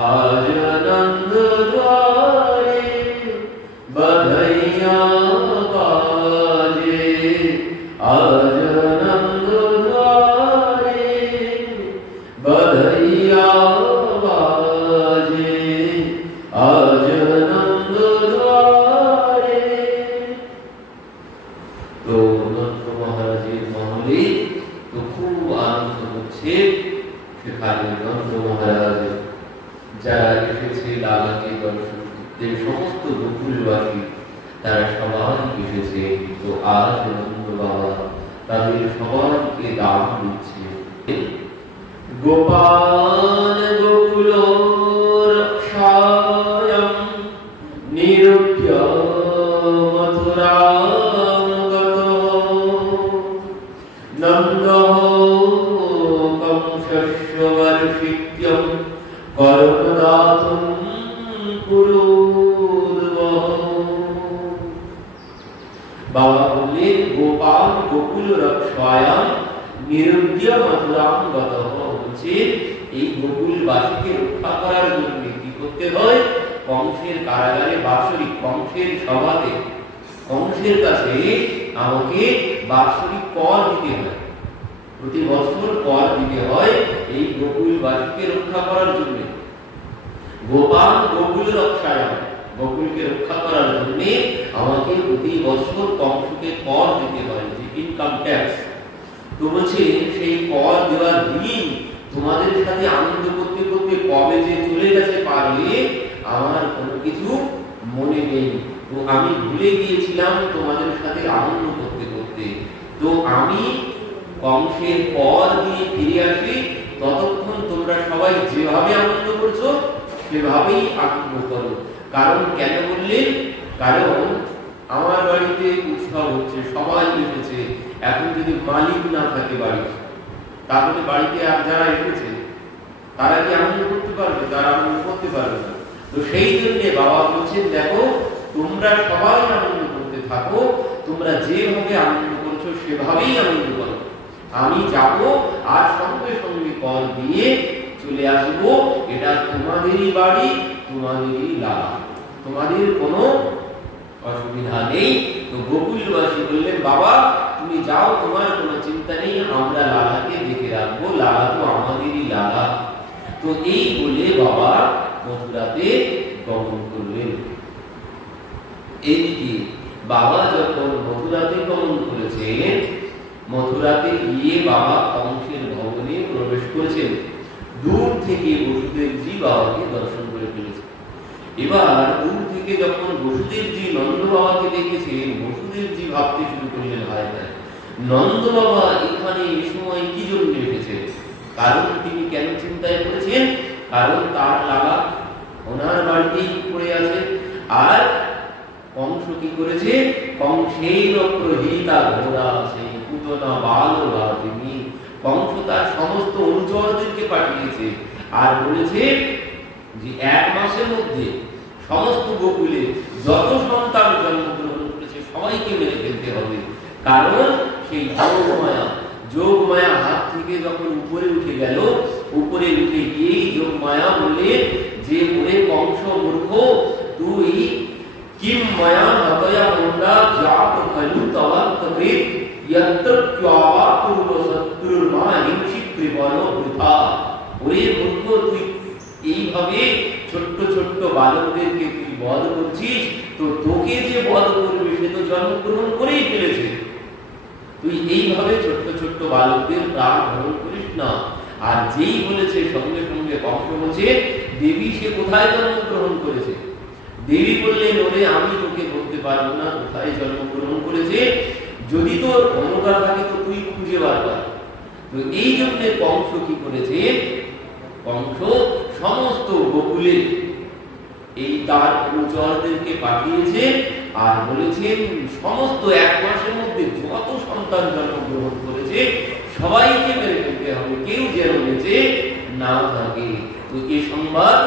आज नंद द्वारे बधैया बाजे, आज नंद द्वारे बधैया बाजे, आज नंद द्वारे। तो नंद महाराजेर महले तो खूब आनंद হচ্ছে। সেখানে নন্দ মহারাজ যারা এসেছে লালাকে দর্শন করতে, সমস্ত গোকুলবাসী তারা সবাই এসেছে। তো আজ নন্দ বাবা তাদের সবাইকে দান দিচ্ছে। গোপাল গোকুল রক্ষায়ং নিরূপ্য মথুরাং গতো, নন্দঃ কংসস্য বর্ষিত্যং কর্মদাতুং পুরুদ্বহ। বাবা বললেন গোপাল গোকুল রক্ষায়াং নিরূপ্য মথুরাং গতঃ, হচ্ছে এই গোকুলবাসীকে রক্ষা করার জন্য কি করতে হয়? কংসের কারাগারে বাৎসরিক কংসের সভাতে কংসের কাছে আমাকে বাৎসরিক কর দিতে হয়, প্রতি বছর কর দিতে হয় এই গোকুলবাসীকে রক্ষা করার জন্য। গোপাল গোকুল রক্ষায়, গোকুলকে রক্ষা করার জন্য আমাকে প্রতি বছর কংসকে কর দিতে হয়, যে ইনকাম ট্যাক্স। তো বলছে সেই কর দেওয়ার দিন তোমাদের সাথে আনন্দ করতে করতে কবে যে চলে গেছে পার হয়ে, আমার কোনো কিছু মনে নেই। তো আমি ভুলে গিয়েছিলাম তোমাদের সাথে আনন্দ করতে করতে। তো আমি কংসের কর দিয়ে ফিরে আসি, ততক্ষণ তোমরা সবাই যেভাবে আনন্দ করছো সেভাবেই আনন্দ করো। কারণ কেন বললেন? কারণ আমার বাড়িতে উৎসব হচ্ছে, সবাই এসেছে। এখন যদি মালিক না থাকে বাড়ি, তাহলে বাড়িতে আর যারা এসেছে তারা কি আনন্দ করতে পারবে? তারা আনন্দ করতে পারবে না। তো সেই জন্য বাবা বলছেন দেখো তোমরা সবাই আনন্দ করতে থাকো, তোমরা যেভাবে আনন্দ করছো সেভাবেই আনন্দ করো। আমি যাব আর সঙ্গে সঙ্গে কর দিয়ে চলে আসবো। এটা তোমাদেরই বাড়ি, তোমাদেরই লালা, তোমাদের কোনো অসুবিধা নেই। তো গোকুলবাসী বললেন বাবা তুমি যাও, তোমার কোনো চিন্তা নেই, আমরা লালাকে দেখে রাখবো, লালা তো আমাদেরই লালা। তো এই বলে বাবা মথুরাতে গমন করলেন। এইদিকে বাবা যখন মথুরাতে গমন করেছেন, মথুরাতে গিয়ে বাবা কংসের ভবনে প্রবেশ করেছেন। দূর থেকে বসুদেবজি বাবাকে দর্শন করে ফেলেছেন। এবার দূর থেকে যখন বসুদেবজি নন্দ বাবাকে দেখেছেন, বসুদেবজি ভাবতে শুরু করলেন হায় হায়, নন্দ বাবা এখানে এই সময় কি জন্য এসেছেন? কারণ তিনি কেন চিন্তায় পড়েছেন? কারণ তার লাগা ওনার বাড়িতেই পড়ে আছে। আর কংস কি করেছে? কংসের প্রহিতা ঘোড়া, সেই পুতনা বালরা তিনি, কংস তার সমস্ত অনুচরদেরকে পাঠিয়েছে আর বলেছে যে 1 মাসের মধ্যে সমস্ত গোকুলে যত সন্তান জন্মগ্রহণ করেছে সবাইকে মেরে ফেলতে হবে। কারণ সেই যোগমায়া হাত থেকে যখন উপরে উঠে গেল, উপরে উঠে গিয়েই যোগমায়া বললে যে ওরে কংস মূর্খ, তুই কিম মায়া হতয়া মুন্ডা জাপ খলু তবন্তবে ইয়ত্ত্বাবা পূর্ব শত্রুর মা হিংসি কৃপণ বৃথা। ওরে মূর্খ, তুই এইভাবে ছোট্ট ছোট্ট বালকদেরকে তুই বধ করছিস, তো তোকে যে বধ করবে সে তো জন্মগ্রহণ করেই ফেলেছে। তুই এইভাবে ছোট্ট ছোট্ট বালকদের প্রাণ হরণ করিস না। আর যেই বলেছে সঙ্গে সঙ্গে কংস বলছে দেবী সে কোথায় জন্মগ্রহণ করেছে? দেবী বললেন ওরে আমি তোকে বলতে পারবো না কোথায় জন্মগ্রহণ করেছে, যদি তোর ক্ষমতা থাকে তো তুই খুঁজে বার কর। তো এই জন্য কংস কি করেছে? কংস সমস্ত গোকুলে এই তার অনুচরদেরকে পাঠিয়েছে আর বলেছেন সমস্ত 1 মাসের মধ্যে যত সন্তান জন্মগ্রহণ করেছে সবাইকে মেরে ফেলতে হবে, কেউ যেন বেঁচে না থাকে। তো এই সংবাদ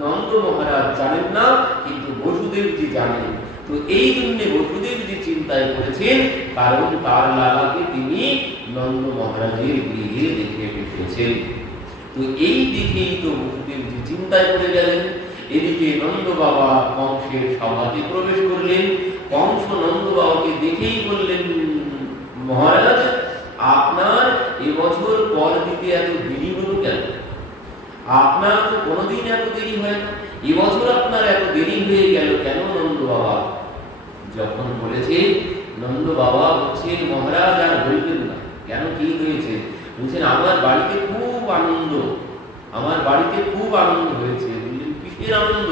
নন্দ মহারাজ জানেন না, কিন্তু বসুদেবজি জানেন। তো এই জন্য বসুদেবজি চিন্তায় পড়েছেন, কারণ তার লালাকে তিনি নন্দ মহারাজের গৃহে দেখে এসেছেন। তো এই দেখেই তো বসুদেবজি চিন্তায় পড়ে গেলেন। এদিকে নন্দ বাবা কংসের সভাতে প্রবেশ করলেন। কংস নন্দ বাবাকে দেখেই বললেন, মহারাজ, আপনার এবছর কর দিতে এত দেরি হলো কেন? আপনার তো কোনোদিন এত দেরি হয় না, এবছর আপনার এত দেরি হয়ে গেল কেন নন্দ বাবা? যখন বলেছে, নন্দ বাবা বলছেন, মহারাজ আর বলবেন না। কেন, কি হয়েছে? বলছেন, আমার বাড়িতে খুব আনন্দ, আমার বাড়িতে খুব আনন্দ হয়েছে। বললেন, কিসের আনন্দ?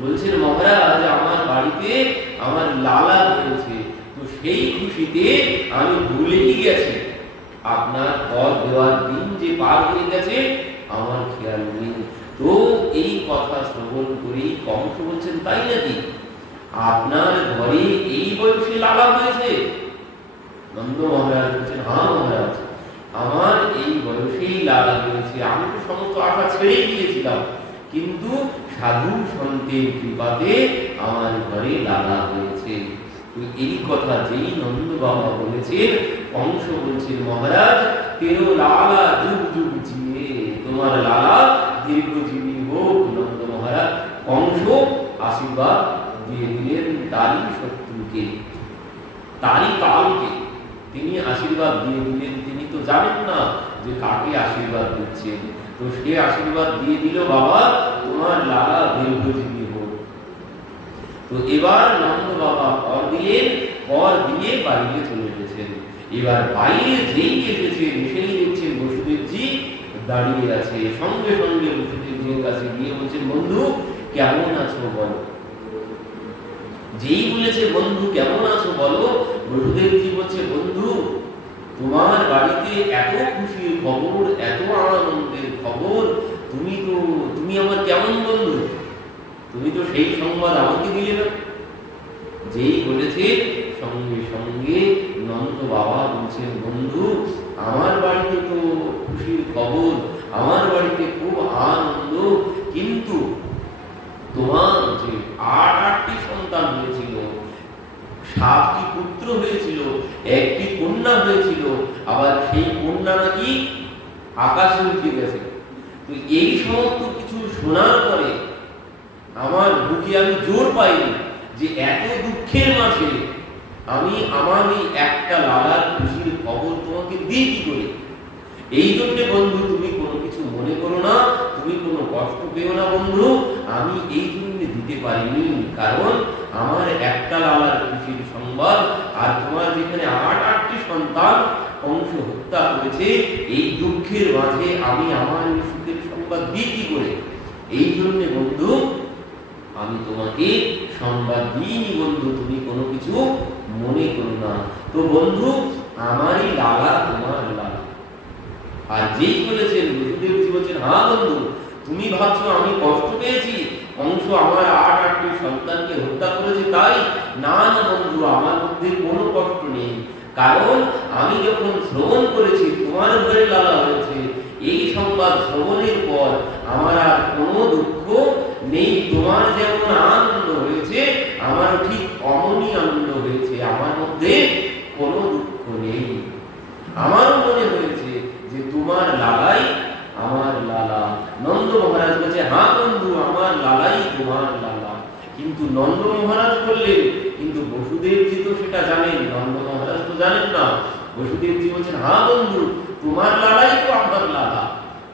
বলছেন, মহারাজ, আমার বাড়িতে আমার লালা হয়েছে, তো সেই খুশিতে আমি ভুলেই গেছি। আপনার কর দেওয়ার দিন যে পার হয়ে গেছে আমার খেয়াল নেই। তো এই কথা শ্রবণ করেই কংস বলছেন, তাই নাকি? আপনার ঘরে এই বয়সে লালা হয়েছে? নন্দ মহারাজ বলছেন, হ্যাঁ মহারাজ, আমার এই বয়সেই লালা হয়েছে। আমি তো সমস্ত আশা ছেড়েই দিয়েছিলাম, কিন্তু সাধু সন্তের কৃপাতে আমার ঘরে লালা হয়েছে। তো এই কথা যেই নন্দ বাবা বলেছেন, কংস বলছেন, মহারাজ, তেরো লালা যুগ যুগ জিয়ে, তোমার লালা দীর্ঘজীবী হোক। নন্দ মহারাজ কংস আশীর্বাদ দিয়ে দিলেন তারই শত্রুকে, তারই কালকে তিনি আশীর্বাদ দিয়ে দিলেন। তিনি তো জানেন না যে কাকে আশীর্বাদ দিচ্ছেন, তো সে আশীর্বাদ দিয়ে দিল, বাবা তোমার লালা দীর্ঘজীবী হোক। তো এবার নন্দ বাবা কর দিলেন, কর দিয়ে বাড়িতে চলে গেছেন। এবার বাইরে যেই এসেছেন সেই দেখছেন বসুদেবজি দাঁড়িয়ে আছে। সঙ্গে সঙ্গে বসুদেবজির কাছে গিয়ে বলছেন, বন্ধু কেমন আছো বলো। যেই বলেছে, বন্ধু কেমন আছো বলো, বসুদেবজি বলছে, বন্ধু তোমার বাড়িতে এত খুশির খবর, এত আনন্দের খবর, তুমি আমার কেমন বন্ধু? তুমি তো সেই সংবাদ আমাকে দিলে না। যেই বলেছে সঙ্গে সঙ্গে নন্দ বাবা বলছেন, বন্ধু আমার বাড়িতে তো খুশির খবর, আমার বাড়িতে খুব আনন্দ, কিন্তু তোমার যে আটটি সন্তান হয়েছিল, 7টি পুত্র হয়েছিল, 1টি কন্যা হয়েছিল, আবার সেই কন্যা নাকি আকাশে উঠে গেছে। তো এই সমস্ত কিছু শোনার পরে আমার বুকে আমি জোর পাইনি যে এত দুঃখের মাঝে আমি আমার এই একটা লালার খুশির খবর তোমাকে দিই কি করে। এই জন্য বন্ধু তুমি কোনো কিছু মনে করো না, তুমি কোনো কষ্ট পেও না বন্ধু। আমি এই জন্য দিতে পারিনি, কারণ আমার একটা লালার খুশির সংবাদ, আর তোমার যেখানে 8টি সন্তান কংস হত্যা করেছে, এই দুঃখের মাঝে আমি আমার সুখের সংবাদ দিই কি করে। এই জন্য বন্ধু আমি তোমাকে সংবাদ দিইনি বন্ধু, তুমি কোনো কিছু মনে করো না। তো বন্ধু আমারই লালা তোমার লালা। আর যেই বলেছেন বসুদেবজি বলছেন, হ্যাঁ বন্ধু তুমি ভাবছো আমি কষ্ট পেয়েছি, কংস আমার 8টি সন্তানকে হত্যা করেছে তাই? না না বন্ধু, আমার মধ্যে কোনো কষ্ট নেই, কারণ আমি যখন শ্রবণ করেছি তোমার ঘরে লালা হয়েছে, এই সংবাদ শ্রবণের পর আমার আর কোনো দুঃখ নেই। তোমার যেমন আনন্দ হয়েছে আমারও ঠিক অমনই আনন্দ হয়েছে, আমার মধ্যে কোনো দুঃখ নেই। আমারও মনে হয়েছে যে তোমার লালাই আমার লালা। নন্দ মহারাজ বলছে, হ্যাঁ বন্ধু আমার লালাই তোমার লালা। কিন্তু নন্দ মহারাজ বললেন, কিন্তু বসুদেবজি তো সেটা জানেন, নন্দ মহারাজ তো জানেন না। বসুদেবজি বলছেন, হ্যাঁ বন্ধু তোমার লালাই তো আমার লালা।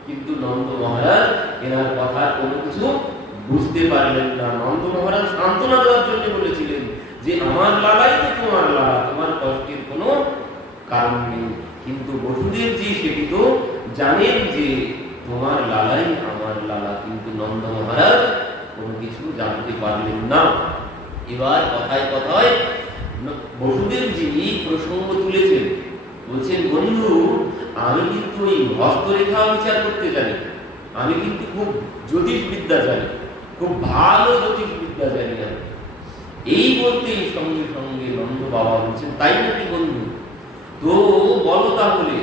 কিন্তু নন্দ মহারাজ এনার কথা কোনো কিছু বুঝতে পারলেন না। নন্দ মহারাজ সান্ত্বনা দেওয়ার জন্য বলেছিলেন যে আমার লালাই তো তোমার লালা, তোমার কষ্টের কোনো কারণ নেই। কিন্তু বসুদেবজি সেটি তো জানেন যে তোমার লালাই আমার লালা, কিন্তু নন্দ মহারাজ কোনো কিছু জানতে পারলেন না। এবার কথায় কথায় বসুদেবজি প্রসঙ্গ তুলেছেন, বলছেন, বন্ধু আমি কিন্তু ওই হস্তরেখা বিচার করতে জানি, আমি কিন্তু খুব জ্যোতিষ বিদ্যা জানি, খুব ভালো জ্যোতিষ বিদ্যা জানি আমি। এই বলতেই সঙ্গে সঙ্গে নন্দ বাবা বলছেন, তাই নাকি বন্ধু? তো বলো তাহলে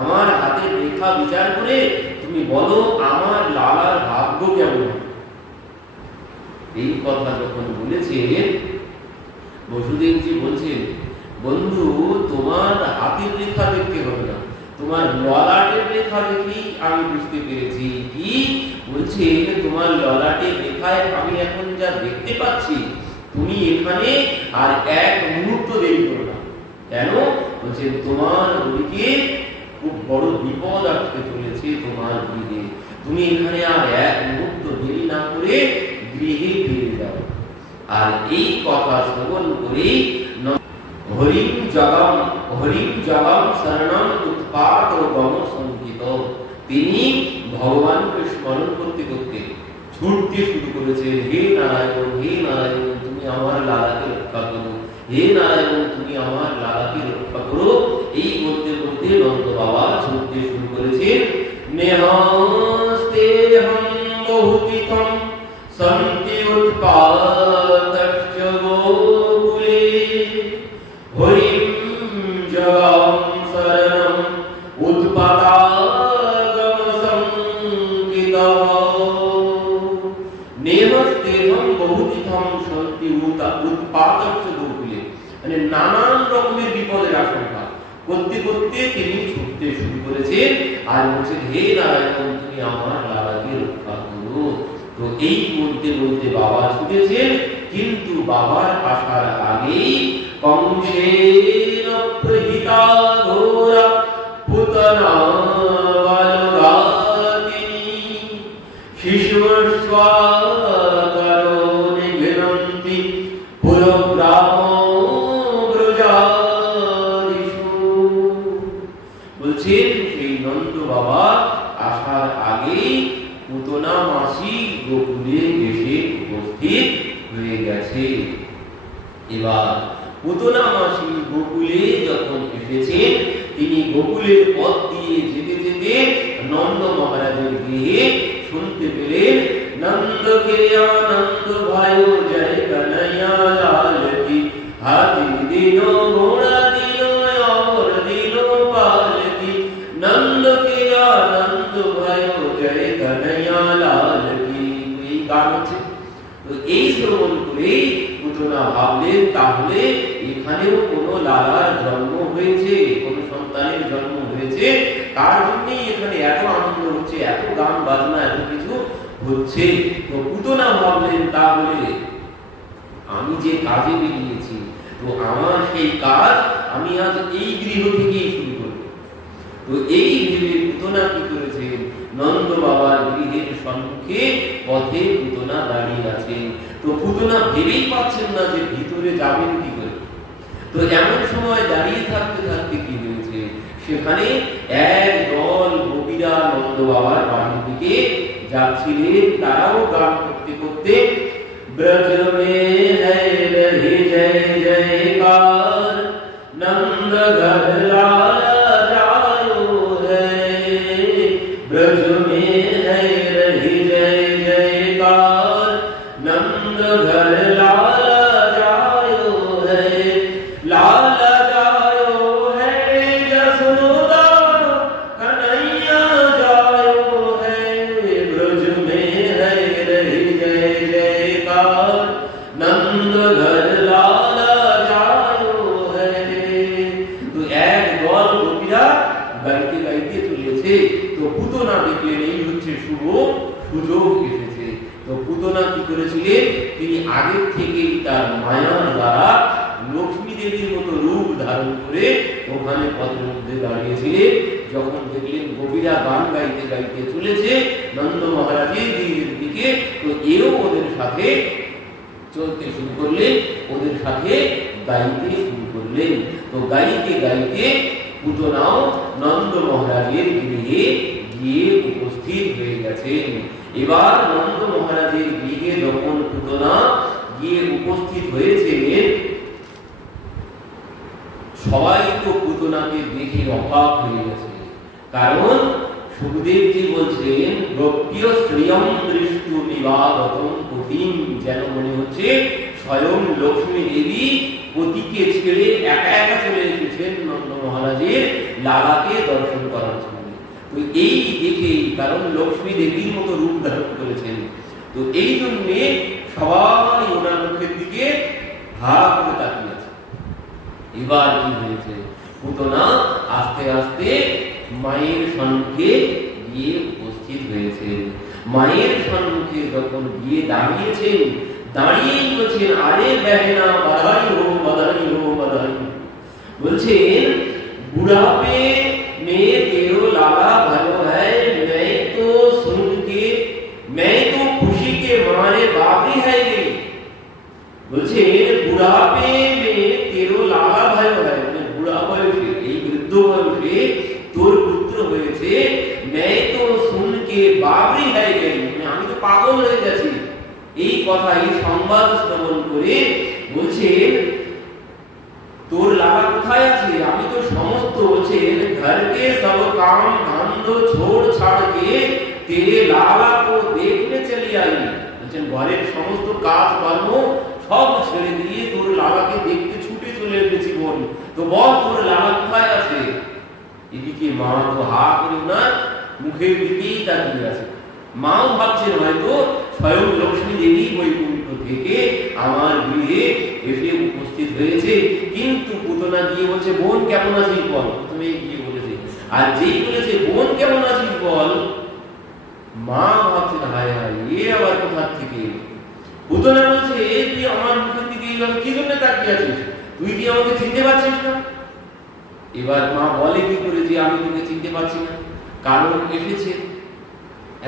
আমার হাতের রেখা বিচার করে তুমি বলো আমার লালার ভাগ্য কেমন। এই কথা যখন বলেছেন বসুদেবজি বলছেন, বন্ধু তোমার হাতের রেখা দেখতে হবে না, তোমার ললাটের রেখা দেখি আমি বুঝতে পেরেছি। কি বলছে? তোমার ললাটের রেখায় আমি এখন যা দেখতে পাচ্ছি, তুমি এখানে আর এক মুহূর্ত দেরি করো না। কেন? বলছে তোমার ওদিকে খুব বড় বিপদ আসতে চলেছে তোমার গৃহে, তুমি এখানে আর এক মুহূর্ত দেরি না করে গৃহে ফিরে যাও। আর এই কথা শ্রবণ করে হরিম জগম শরণম উৎপাত গম সংকিত, তিনি ভগবানকে স্মরণ করতে করতে ছুটতে শুরু করেছেন। হে নারায়ণ, হে নারায়ণ, তুমি আমার লালাকে রক্ষা করো, হে নারায়ণ, তুমি আমার লালাকে রক্ষা করো। এই বলতে বলতে নন্দ বাবা ছুটতে শুরু করেছেন। নেহাস্তেহম বহুতিথম সন্তি উৎপাতশ্চ গোকুলে হরিম জগম শরণম উৎপাতাগম সংকিত। নেহাস্তেহম বহুতিথম সন্তি উৎপাতশ্চ গোকুলে, মানে নানান রকমের বিপদের আশঙ্কা করতে করতে তিনি ছুটতে শুরু করেছেন। আর বলছেন, হে নারায়ণ, তুমি আমার লালাকে রক্ষা করো। তো এই বলতে বলতে বাবা ছুটেছেন, কিন্তু বাবার আসার আগেই কংসেন প্রহিতা ঘোরা পুতনা বালগাতিনী শিশুস্বাকারণে ঘৃণন্তি পুরগ্রাম ব্রজাদিষু। বলছেন সেই নন্দ বাবা আসার আগেই পুতনা মাসি গোকুলে এসে উপস্থিত হয়ে গেছে। এবার পুতনা মাসি গোকুলে যখন এসেছেন, তিনি গোকুলের পথ দিয়ে যেতে যেতে নন্দ মহারাজের গৃহে শুনতে পেলেন, নন্দকে আনন্দ ভাই জয় কনৈয়া লাল কি, হাতি দিনো ঘোড়া দিনো और দিনো পালকি, নন্দকে আনন্দ ভাই জয় কনৈয়া লাল কি। এই গান হচ্ছে। তো এই শ্রবণ করে পুতনা ভাবলেন, তাহলে এখানেও কোনো লালার জন্ম হয়েছে, কোনো সন্তানের জন্ম হয়েছে, তার জন্যই এখানে এত আনন্দ হচ্ছে, এত গান বাজনা, এত কিছু হচ্ছে। তো পুতনা ভাবলেন, তাহলে আমি যে কাজে বেরিয়েছি, তো আমার সেই কাজ আমি আজ এই গৃহ থেকেই শুরু করব। তো এই ভেবে পুতনা কি করেছেন, নন্দ বাবার গৃহের সম্মুখে পথে পুতনা দাঁড়িয়ে আছেন। তো পুতনা ভেবেই পাচ্ছেন না যে ভিতরে যাবেন কি করে। তো এমন সময় দাঁড়িয়ে থাকতে থাকতে কি হয়েছে, সেখানে এক দল গোপীরা নন্দ বাবার বাড়ির দিকে যাচ্ছিলেন। তারাও গান করতে করতে ব্রজ মে রহি জয় জয়কার নন্দ ঘর লালা যায়ো হ্যায়, ব্রজ মে রহি জয় জয়কার নন্দ ঘর লালা যায়ো হ্যায়, লালা যায়ো হ্যায় যশোদা কনৈয়া যায়ো হ্যায়, ব্রজ মে রহি জয় জয়কার নন্দ ঘর লালা যায়ো হ্যায়। তো এক দল গোপীরা গাইতে গাইতে চলেছে। তো পুতনা দেখলেন এই হচ্ছে শুভ সুযোগ এসেছে। তো পুতনা কি করেছিলেন, তিনি আগের থেকেই তার মায়ার দ্বারা লক্ষ্মী দেবীর মতো রূপ ধারণ করে ওখানে পথের মধ্যে দাঁড়িয়েছিলেন। যখন দেখলেন গোপীরা গান গাইতে গাইতে চলেছে নন্দ মহারাজের দিকে, তো এও ওদের সাথে চলতে শুরু করলেন, ওদের সাথে গাইতে শুরু করলেন। তো গাইতে গাইতে পুতনাও নন্দ মহারাজের গৃহে গিয়ে উপস্থিত হয়ে গেছেন। এবার নন্দ মহারাজের গৃহে যখন পুতনা গিয়ে উপস্থিত হয়েছে, সবাই তো পুতনাকে দেখে অবাক হয়ে গেছে। কারণ সুখদেবজি বলছেন, গোপ্য শ্রিয়ম দৃষ্টু বিবাহতম পতিম, যেন মনে হচ্ছে স্বয়ং লক্ষ্মী দেবী পতিকে ছেড়ে একা একা চলে এসেছেন নন্দ মহারাজের লালাকে দর্শন করার জন্য। তো এই দেখে, কারণ লক্ষ্মী দেবীর মতো রূপ ধারণ করেছেন, তো এই জন্য সবাই ওনার মুখের দিকে ভাব করে তাকিয়ে আছে। এবার কি হয়েছে, পুতনা আস্তে আস্তে মায়ের সম্মুখে গিয়ে উপস্থিত হয়েছেন। মায়ের সম্মুখে যখন গিয়ে দাঁড়িয়েছেন, দাঁড়িয়েই বলছেন, আরে বেহেনা বাধাই হো বাধাই হো বাধাই। বলছেন, বুढ़ापे में तेरो लाला भयो है, मैं तो सुन के मैं तो खुशी के मारे बाबरी है गई। বলছেন, বুढ़ापे में तेरो लाला भयो है, বুড়া বয়সে, এই বৃদ্ধ বয়সে তোর পুত্র হয়েছে। मैं तो सुन के बाबरी है गई, আমি তো পাগল হয়ে গেছি। এই কথা, এই সংবাদ শ্রবণ করে বলছেন, তোর লালা কোথায় আছে? আমি তো সমস্ত বলছেন ঘর के सब काम धंधो छोड़ छाड़ के तेरे लाला को देखने चली आई। বলছেন, ঘরের সমস্ত কাজ কর্ম সব ছেড়ে দিয়ে তোর লালাকে দেখতে ছুটে চলে এসেছি। বোন, তো বল তোর লালা কোথায় আছে? এদিকে মা তো হা করে না মুখের দিকেই তাকিয়ে আছে। মাও ভাবছেন হয়তো স্বয়ং লক্ষ্মী দেবী বৈকুণ্ঠ থেকে আমার গৃহে এসে উপস্থিত হয়েছে। কিন্তু পুতনা গিয়ে বলছে, বোন কেমন আছিস বল। প্রথমে গিয়ে বলেছে, আর যেই বলেছে বোন কেমন আছিস বল, মা ভাবছেন হায় হায়, এ আবার কোথা থেকে? পুতনা বলছে, তুই আমার মুখের দিকে এইভাবে কি জন্য তাকিয়ে আছিস? তুই কি আমাকে চিনতে পারছিস না? এবার মা বলে কি করে যে আমি তোকে চিনতে পারছি না? কারণ এসেছে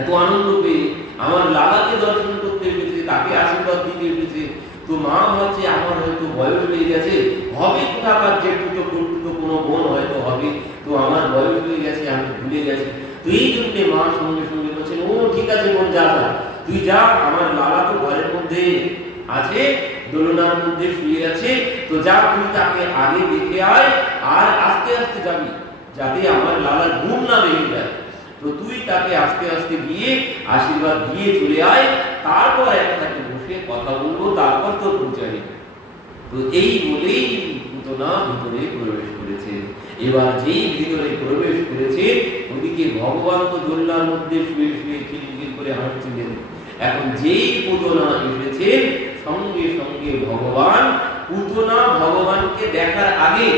এত আনন্দ পেয়ে, আমার লালাকে দর্শন করতে এসেছে, তাকে আশীর্বাদ দিতে এসেছে। তো মা ভাবছে আমার হয়তো বয়স হয়ে গেছে, হবে কোথাকার জেঠুতো ফুটুতো কোনো বোন হয়তো হবে, তো আমার বয়স হয়ে গেছে, আমি ভুলে গেছি। তো এই জন্য মা সঙ্গে সঙ্গে বলছেন, ও ঠিক আছে বোন, যা যা তুই যা, আমার লালা তো ঘরের মধ্যে আছে, দোলনার মধ্যে শুয়ে আছে, তো যা তুই তাকে আগে দেখে আয়, আর আস্তে আস্তে যাবি, যাতে আমার লালার ঘুম না ভেঙে যায়। তো তুই তাকে আস্তে আস্তে গিয়ে আশীর্বাদ দিয়ে চলে আয়, তারপর একসাথে বসে কথা বলবো, তারপর তোর পরিচয় নেবে। তো এই বলেই পুতনা ভিতরে প্রবেশ করেছে। এবার যেই ভিতরে প্রবেশ করেছে, ওদিকে ভগবান তো দোলনার মধ্যে শুয়ে শুয়ে খিলখিল করে হাঁটছিলেন। এখন যেই পুতনা এসেছেন, সঙ্গে সঙ্গে ভগবান, পুতনা ভগবানকে দেখার আগে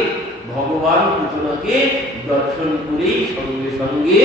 ভগবান পুতনাকে দর্শন করেই সঙ্গে সঙ্গে